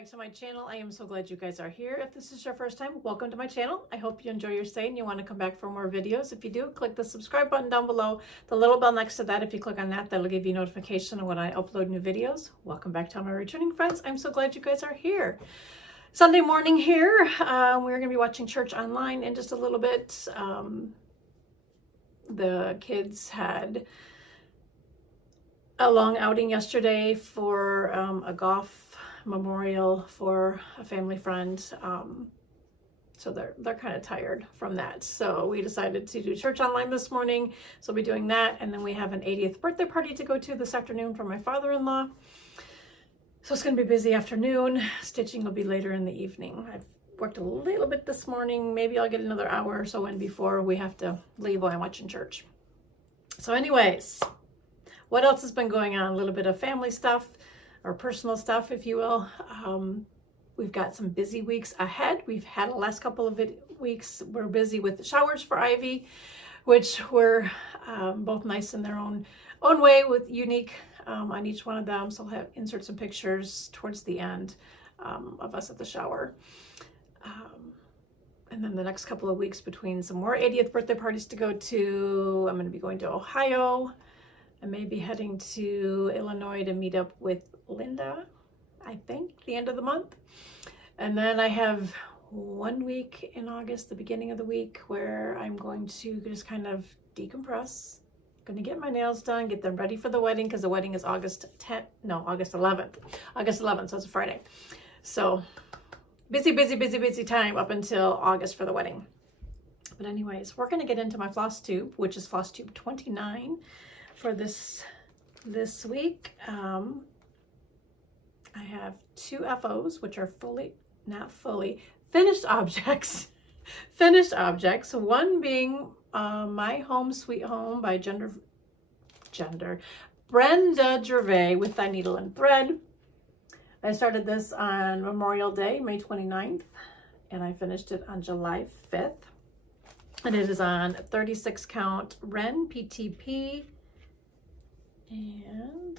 back to my channel. I am so glad you guys are here. If this is your first time, welcome to my channel. I hope you enjoy your stay and you want to come back for more videos. If you do, click the subscribe button down below. The little bell next to that, if you click on that, that'll give you notification when I upload new videos. Welcome back to all my returning friends. I'm so glad you guys are here. Sunday morning here. We're going to be watching church online in just a little bit. The kids had a long outing yesterday for a golf memorial for a family friend, so they're kind of tired from that, so we decided to do church online this morning, so we'll be doing that, and then we have an 80th birthday party to go to this afternoon for my father-in-law, so it's going to be a busy afternoon. Stitching will be later in the evening. I've worked a little bit this morning. Maybe I'll get another hour or so in before we have to leave while I'm watching church. So anyways, what else has been going on? A little bit of family stuff, or personal stuff, if you will. We've got some busy weeks ahead. We've had the last couple of weeks. We're busy with the showers for Ivy, which were both nice in their own way, with unique on each one of them. So I'll have insert some pictures towards the end of us at the shower. And then the next couple of weeks between some more 80th birthday parties to go to. I'm going to be going to Ohio. I may be heading to Illinois to meet up with Linda, I think, the end of the month. And then I have 1 week in August, the beginning of the week, where I'm going to just kind of decompress. I'm going to get my nails done, get them ready for the wedding, because the wedding is August 11th. August 11th, so it's a Friday. So busy time up until August for the wedding. But anyways, we're going to get into my floss tube, which is Flosstube 29 for this week. I have two FOs, which are not fully finished objects. One being My Home Sweet Home by Brenda Gervais with Thy Needle and Thread. I started this on Memorial Day, May 29th, and I finished it on July 5th. And it is on 36 count Wren PTP. And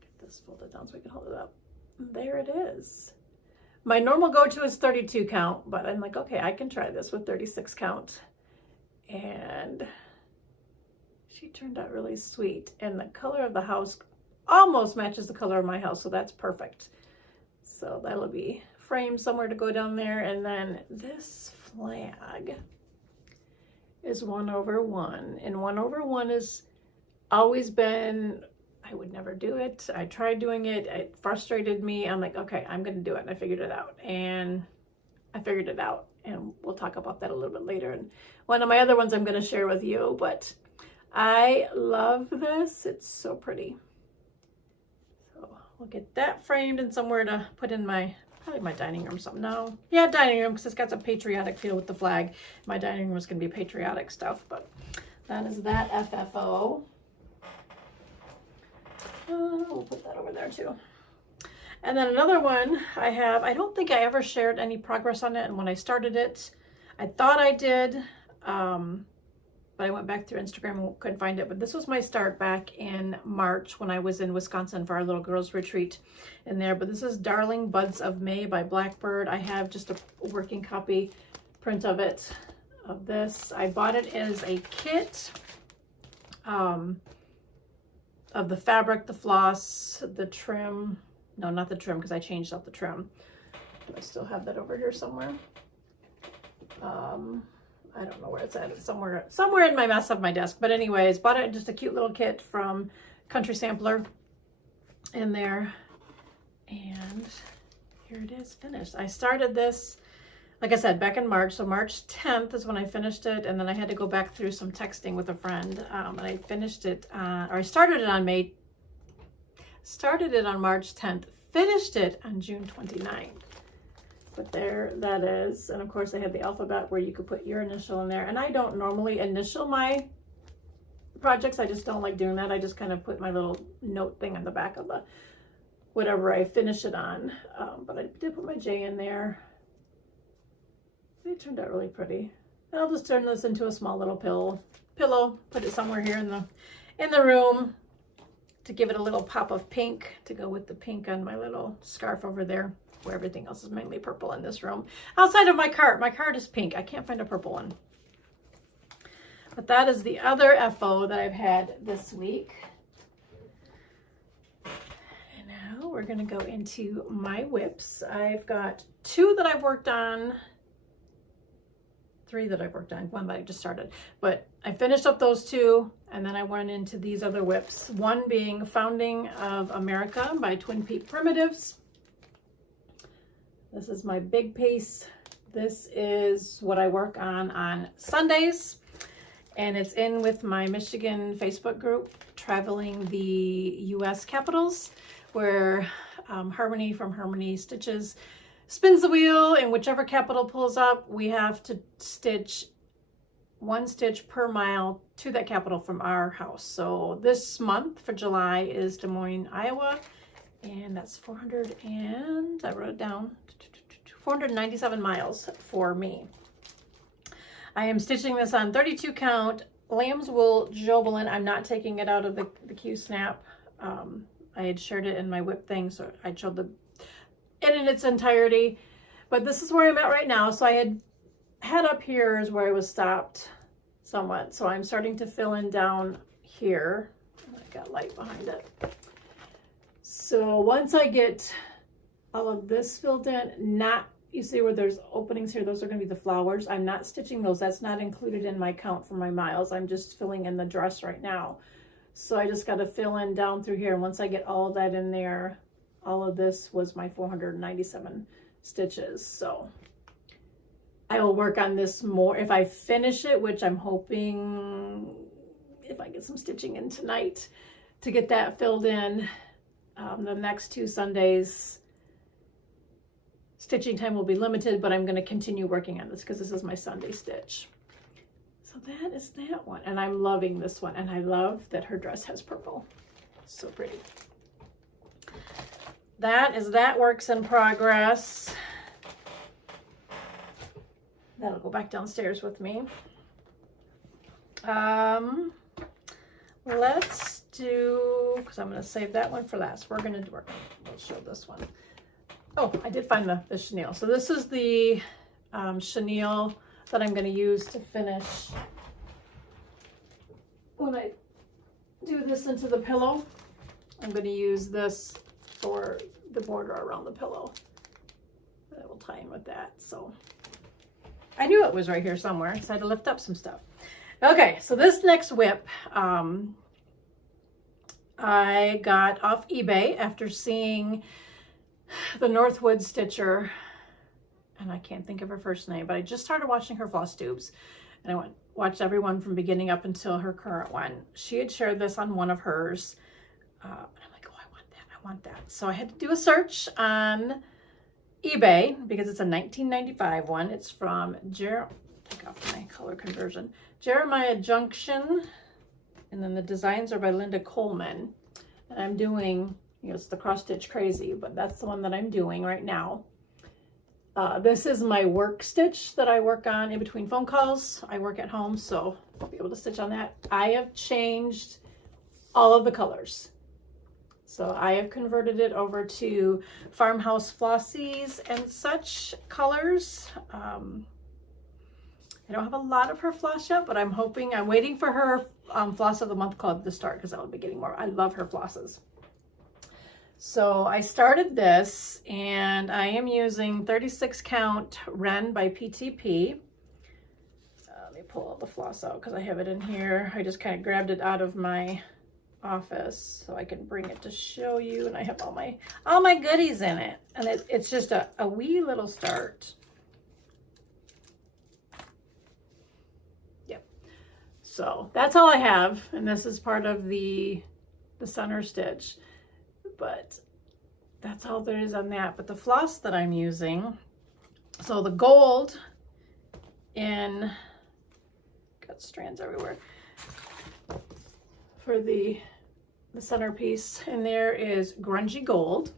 get this folded down so we can hold it up. There it is. My normal go-to is 32 count, but I'm like, okay, I can try this with 36 count. And she turned out really sweet. And the color of the house almost matches the color of my house, so that's perfect. So that'll be framed somewhere to go down there. And then this flag is 1/1, and 1/1 has always been, I would never do it. I tried doing it. It frustrated me. I'm like, okay, I'm going to do it. And I figured it out. And we'll talk about that a little bit later. And one of my other ones I'm going to share with you, but I love this. It's so pretty. So we'll get that framed and somewhere to put in probably my dining room or something. No, yeah, dining room, because it's got some patriotic feel with the flag. My dining room is going to be patriotic stuff, but that is that FFO. We'll put that over there too. And then another one I have, I don't think I ever shared any progress on it, and when I started it, I thought I did, but I went back through Instagram and couldn't find it. But this was my start back in March when I was in Wisconsin for our little girls retreat in there. But this is Darling Buds of May by Blackbird. I have just a working copy print of it, of this. I bought it as a kit of the fabric, the floss, the trim. No, not the trim, because I changed out the trim. Do I still have that over here somewhere? I don't know where it's at. It's somewhere in my mess of my desk. But anyways, bought it just a cute little kit from Country Sampler in there. And here it is finished. I started this, like I said, back in March. So March 10th is when I finished it. And then I had to go back through some texting with a friend. And I finished it, I started it on March 10th, finished it on June 29th. But there that is. And of course I have the alphabet where you could put your initial in there. And I don't normally initial my projects. I just don't like doing that. I just kind of put my little note thing on the back of the whatever I finish it on. But I did put my J in there. It turned out really pretty. And I'll just turn this into a small little pillow. Put it somewhere here in the room. to give it a little pop of pink to go with the pink on my little scarf over there, where everything else is mainly purple in this room. Outside of my cart is pink. I can't find a purple one. But that is the other FO that I've had this week. And now we're gonna go into my whips. I've got 2 that I've worked on, 3 that I've worked on, 1 that I just started. But I finished up those 2, and then I went into these other whips. One being Founding of America by Twinpeak Primitives. This is my big piece. This is what I work on Sundays. And it's in with my Michigan Facebook group, Traveling the U.S. Capitals, where Harmony from Harmony Stitches spins the wheel, and whichever capital pulls up, we have to stitch 1 stitch per mile to that capital from our house. So this month for July is Des Moines, Iowa, and that's 400 and, I wrote it down, 497 miles for me. I am stitching this on 32 count Lambswool Jobelan. I'm not taking it out of the Q snap. I had shared it in my whip thing, so I showed it in its entirety. But this is where I'm at right now. So I had up here is where I was stopped somewhat. So I'm starting to fill in down here. I got light behind it. So once I get all of this filled in, you see where there's openings here, those are going to be the flowers. I'm not stitching those. That's not included in my count for my miles. I'm just filling in the dress right now. So I just got to fill in down through here. And once I get all of that in there, all of this was my 497 stitches. So I will work on this more if I finish it, which I'm hoping if I get some stitching in tonight to get that filled in. The next 2 Sundays, stitching time will be limited, but I'm going to continue working on this because this is my Sunday stitch. So that is that one, and I'm loving this one, and I love that her dress has purple. So pretty. That is that works in progress. That'll go back downstairs with me. Let's do, because I'm going to save that one for last. We'll show this one. Oh, I did find the chenille. So this is the chenille that I'm going to use to finish when I do this into the pillow. I'm going to use this for the border around the pillow. That will tie in with that. So I knew it was right here somewhere, so I had to lift up some stuff. Okay, so this next whip I got off eBay after seeing the Northwood Stitcher, and I can't think of her first name, but I just started watching her Flosstubes, and I watched everyone from beginning up until her current one. She had shared this on one of hers, and I'm like, oh, I want that. So I had to do a search on eBay because it's a 1995 one. It's from take off my color conversion, Jeremiah Junction, and then the designs are by Linda Coleman, and I'm doing, it's the cross stitch crazy, but that's the one that I'm doing right now. This is my work stitch that I work on in between phone calls. I work at home, so I'll be able to stitch on that. I have changed all of the colors. So I have converted it over to Farmhouse Flossies and such colors. I don't have a lot of her floss yet, but I'm waiting for her floss of the month club to start because I'll be getting more. I love her flosses. So I started this, and I am using 36 count Wren by PTP. Let me pull all the floss out because I have it in here. I just kind of grabbed it out of my office so I can bring it to show you, and I have all my goodies in it, and it's just a wee little start. Yep. So that's all I have, and this is part of the center stitch. But that's all there is on that. But the floss that I'm using, so the gold got strands everywhere, for the centerpiece, and there is grungy gold.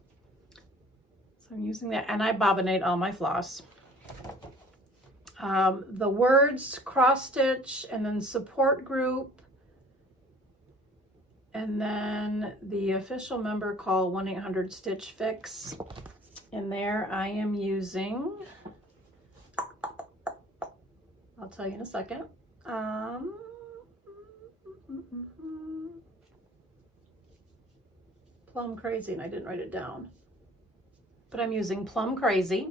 So I'm using that, and I bobbinate all my floss. The words cross stitch, and then support group, And then the official member call 1-800-STITCH-FIX. In there I am using, I'll tell you in a second. Plum Crazy, and I didn't write it down. But I'm using Plum Crazy.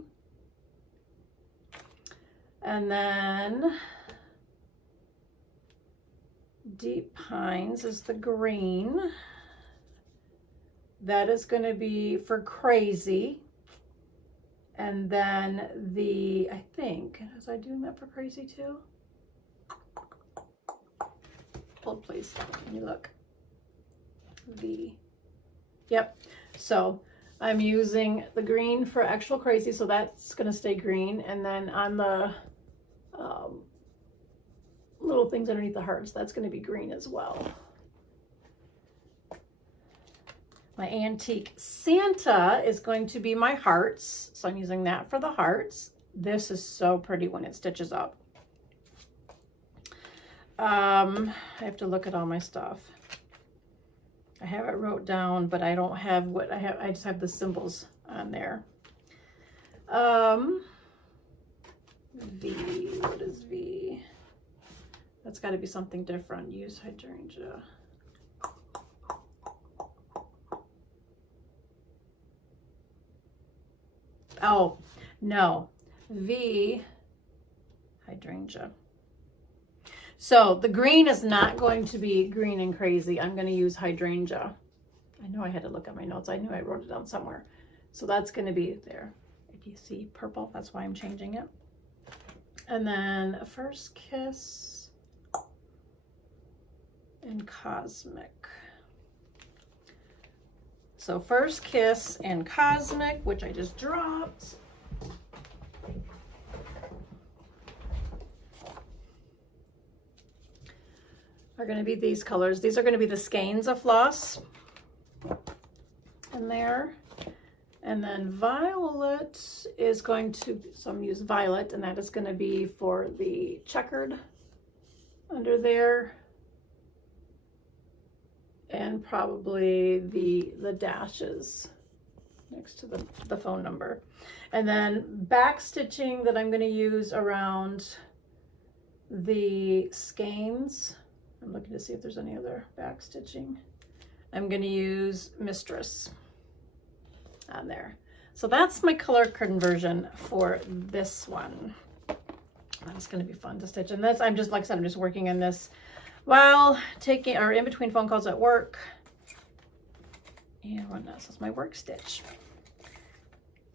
And then Deep Pines is the green. That is going to be for Crazy. And then the, I think, was I doing that for Crazy too? Hold please, let me look. Yep, so I'm using the green for actual Crazy, so that's going to stay green. And then on the little things underneath the hearts, that's going to be green as well. My antique Santa is going to be my hearts, so I'm using that for the hearts. This is so pretty when it stitches up. I have to look at all my stuff. I have it wrote down, but I don't have what I have. I just have the symbols on there. V, what is V? That's got to be something different. Use hydrangea. Oh, no. V, hydrangea. So the green is not going to be green and Crazy. I'm going to use hydrangea. I know I had to look at my notes. I knew I wrote it down somewhere. So that's going to be there. If you see purple, that's why I'm changing it. And then First Kiss and Cosmic. So First Kiss and Cosmic, which I just dropped. Are going to be these colors. These are going to be the skeins of floss in there. And then Violet is going to, so I'm use Violet, and that is going to be for the checkered under there. And probably the dashes next to the phone number. And then back stitching that I'm going to use around the skeins. I'm looking to see if there's any other back stitching. I'm going to use Mistress on there. So that's my color conversion for this one. That's going to be fun to stitch. And that's, I'm just, like I said, I'm just working on this while taking, or in between phone calls at work. And what else is my work stitch?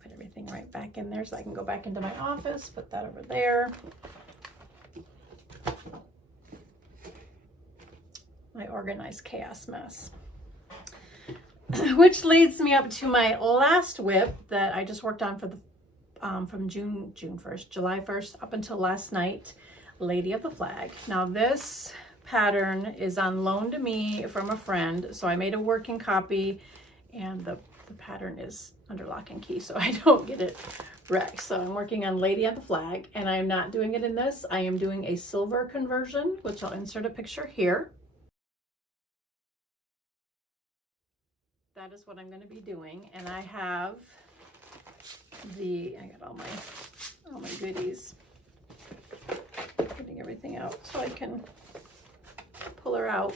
Put everything right back in there so I can go back into my office, put that over there. My organized chaos mess. Which leads me up to my last whip that I just worked on for the from July 1st up until last night, Lady of the Flag. Now this pattern is on loan to me from a friend, so I made a working copy, and the pattern is under lock and key so I don't get it wrecked. So I'm working on Lady of the Flag, and I'm not doing it in this. I am doing a silver conversion, which I'll insert a picture here. That is what I'm going to be doing, and I have I got all my goodies, getting everything out so I can pull her out.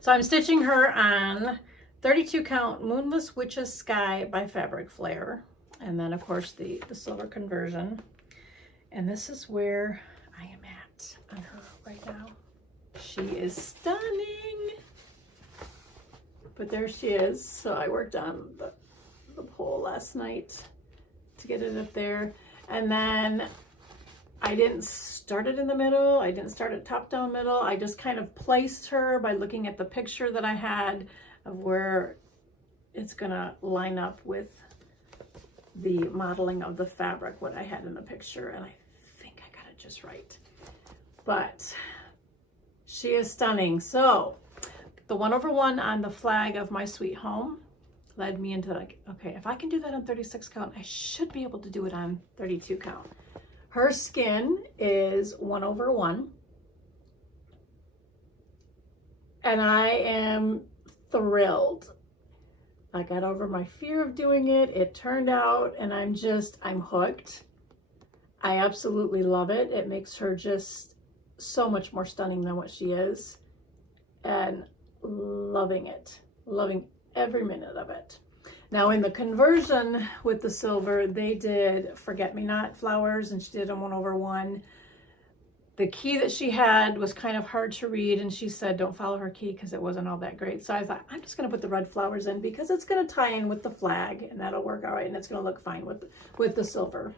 So I'm stitching her on 32 count Moonless Witches Sky by Fabric Flair, and then of course the silver conversion. And this is where I am at on her right now. She is stunning. But there she is. So I worked on the pole last night to get it up there. And then I didn't start it in the middle. I didn't start it top down middle. I just kind of placed her by looking at the picture that I had of where it's gonna line up with the modeling of the fabric, what I had in the picture. And I think I got it just right. But she is stunning. So the 1/1 on the flag of my sweet home led me into like, okay, if I can do that on 36 count, I should be able to do it on 32 count. Her skin is 1/1. and I am thrilled. I got over my fear of doing it. It turned out, and I'm hooked. I absolutely love it. It makes her just so much more stunning than what she is, and loving it, loving every minute of it. Now in the conversion with the silver, they did forget-me-not flowers, and she did them 1/1. The key that she had was kind of hard to read, and she said don't follow her key because it wasn't all that great. So I thought, I'm just going to put the red flowers in because it's going to tie in with the flag, and that'll work all right, and it's going to look fine with the silver.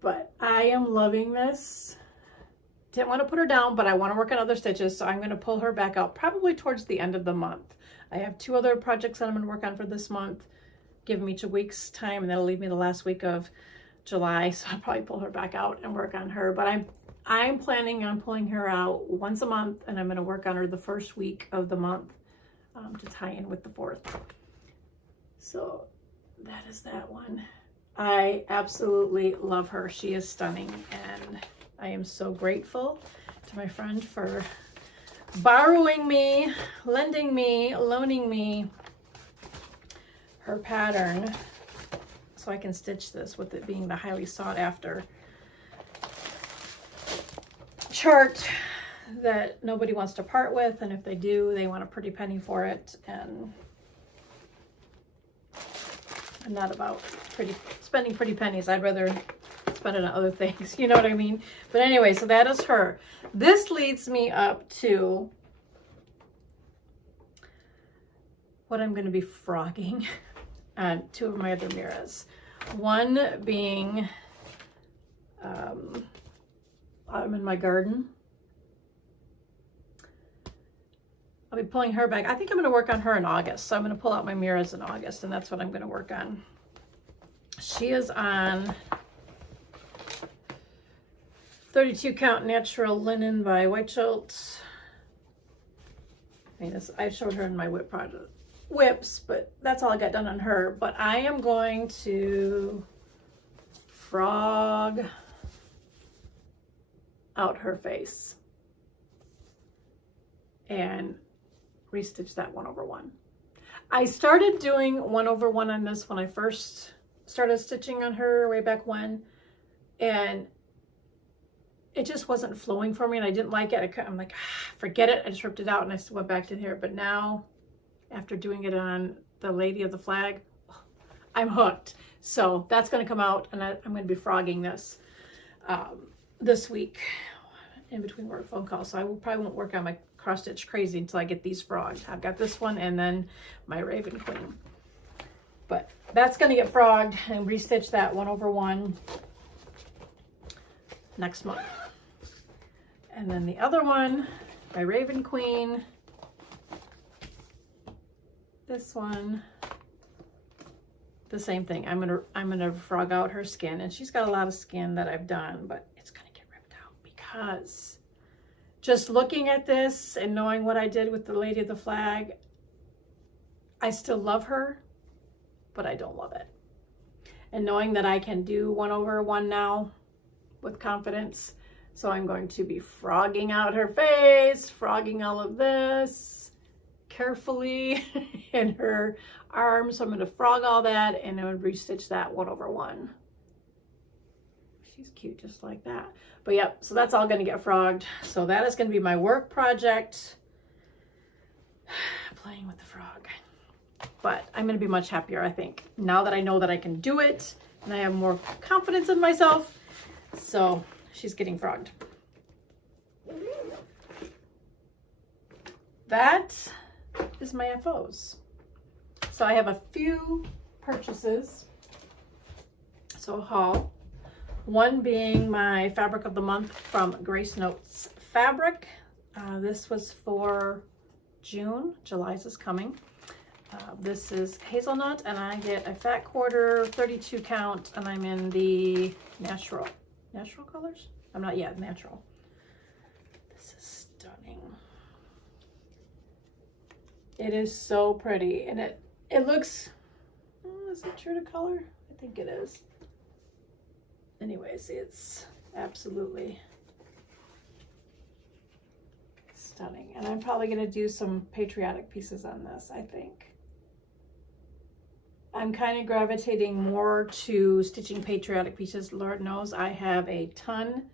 But I am loving this. Didn't want to put her down, but I want to work on other stitches, so I'm going to pull her back out probably towards the end of the month. I have 2 other projects that I'm going to work on for this month. Give them each a week's time, and that'll leave me the last week of July, so I'll probably pull her back out and work on her. But I'm planning on pulling her out once a month, and I'm going to work on her the first week of the month to tie in with the 4th. So that is that one. I absolutely love her. She is stunning, and I am so grateful to my friend for borrowing me, lending me, loaning me her pattern so I can stitch this, with it being the highly sought after chart that nobody wants to part with, and if they do, they want a pretty penny for it. And I'm not about spending pretty pennies. I'd rather spend it on other things, you know what I mean? But anyway, so that is her. This leads me up to what I'm going to be frogging on 2 of my other mirrors. One being I'm in my garden. I'll be pulling her back. I think I'm going to work on her in August. So I'm going to pull out my mirrors in August, and that's what I'm going to work on. She is on 32 count natural linen by White Schultz. I mean, I showed her in my whips, but that's all I got done on her. But I am going to frog out her face and restitch that 1/1. I started doing 1/1 on this when I first started stitching on her way back when, and it just wasn't flowing for me, and I didn't like it. I'm like, forget it. I just ripped it out, and I still went back to here. But now, after doing it on the Lady of the Flag, I'm hooked. So that's going to come out, and I'm going to be frogging this this week in between work phone calls. So I probably won't work on my cross stitch crazy until I get these frogged. I've got this one and then my Raven Queen. But that's going to get frogged and restitch that 1/1 next month. And then the other one, my Raven Queen, this one, the same thing. I'm gonna frog out her skin, and she's got a lot of skin that I've done, but it's gonna get ripped out because just looking at this and knowing what I did with the Lady of the Flag, I still love her, but I don't love it. And knowing that I can do 1/1 now with confidence, so I'm going to be frogging out her face, frogging all of this carefully in her arms. So I'm going to frog all that, and I would restitch that 1/1. She's cute just like that. But yep, so that's all going to get frogged. So that is going to be my work project, playing with the frog. But I'm going to be much happier, I think, now that I know that I can do it, and I have more confidence in myself. So she's getting frogged. That is my FOs. So I have a few purchases. So a haul. One being my fabric of the month from Grace Notes Fabric. This was for June. July's is coming. This is hazelnut, and I get a fat quarter, 32 count, and I'm in the natural colors. I'm not yet natural. This is stunning. It is so pretty, and it looks, is it true to color? I think it is. Anyways, it's absolutely stunning. And I'm probably going to do some patriotic pieces on this, I think. I'm kind of gravitating more to stitching patriotic pieces. Lord knows I have a ton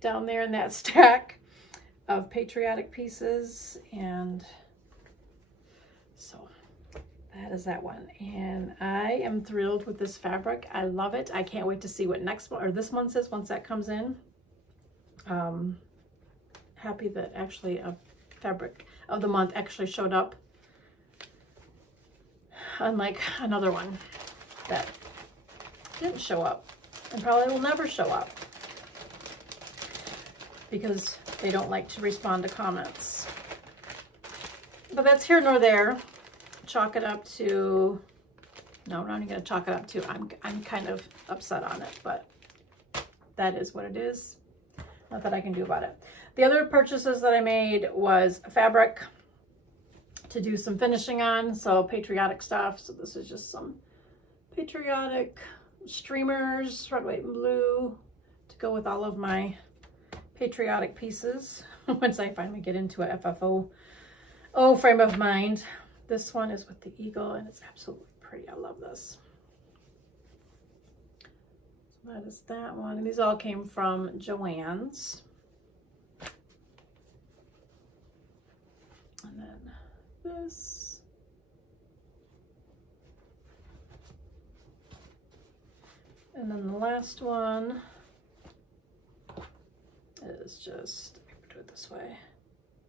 down there in that stack of patriotic pieces. And so that is that one. And I am thrilled with this fabric. I love it. I can't wait to see what next one or this month is once that comes in. Happy that actually a fabric of the month actually showed up, unlike another one that didn't show up and probably will never show up because they don't like to respond to comments. But that's here nor there. Chalk it up to, no, I'm not even gonna chalk it up to, I'm kind of upset on it, but that is what it is. Not that I can do about it. The other purchases that I made was fabric to do some finishing on, so patriotic stuff. So this is just some patriotic streamers, red, white, and blue, to go with all of my patriotic pieces once I finally get into a FFO frame of mind. This one is with the eagle, and it's absolutely pretty. I love this. So that is that one. And these all came from Joann's. And then this. And then the last one is just, let me do it this way.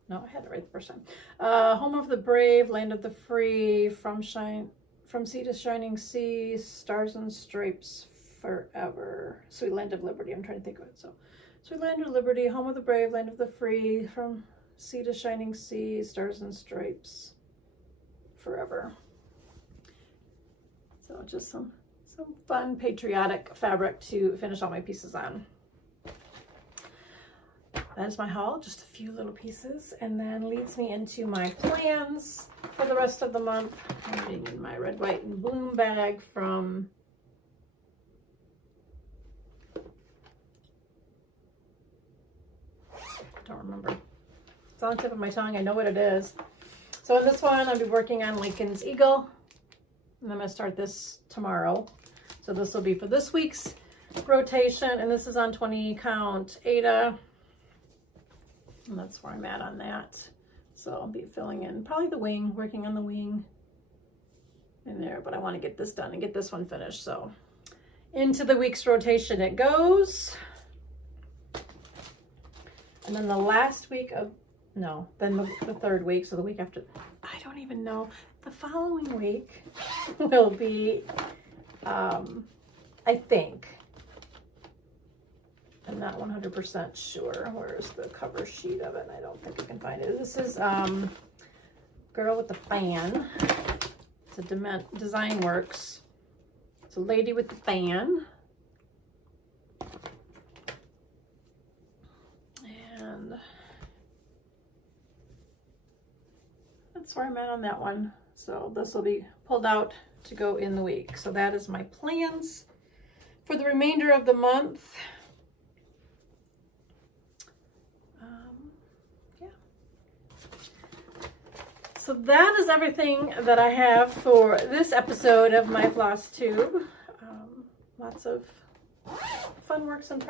No, I had it right the first time. Home of the brave, land of the free, from sea to shining sea, stars and stripes forever. Sweet land of liberty. I'm trying to think of it. So, sweet land of liberty, home of the brave, land of the free, from sea to shining sea, stars and stripes forever. So just some fun patriotic fabric to finish all my pieces on. That is my haul, just a few little pieces, and then leads me into my plans for the rest of the month. I'm reading in my red, white, and bloom bag from don't remember. It's on the tip of my tongue. I know what it is. So in this one, I'll be working on Lincoln's Eagle, and I'm going to start this tomorrow. So this will be for this week's rotation, and this is on 20 count Ada. And that's where I'm at on that. So I'll be filling in probably the wing, working on the wing in there, but I want to get this done and get this one finished. So into the week's rotation it goes. And then the last week of, no, then the third week, so the week after, I don't even know. The following week will be, I think, I'm not 100% sure. Where's the cover sheet of it? I don't think I can find it. This is Girl with the Fan. It's a Design Works. It's a lady with the fan. And that's where I'm at on that one. So this will be pulled out to go in the week. So that is my plans for the remainder of the month. So that is everything that I have for this episode of my Flosstube. Lots of fun works in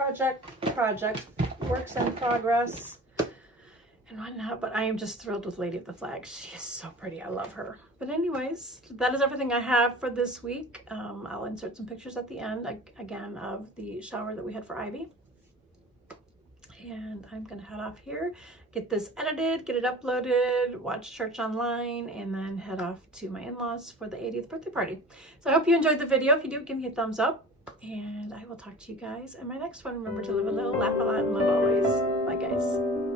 works in progress and whatnot, but I am just thrilled with Lady of the Flag. She is so pretty. I love her. But anyways, that is everything I have for this week. I'll insert some pictures at the end, again, of the shower that we had for Ivy. And I'm going to head off here, get this edited, get it uploaded, watch church online, and then head off to my in-laws for the 80th birthday party. So I hope you enjoyed the video. If you do, give me a thumbs up, and I will talk to you guys in my next one. Remember to live a little, laugh a lot, and love always. Bye, guys.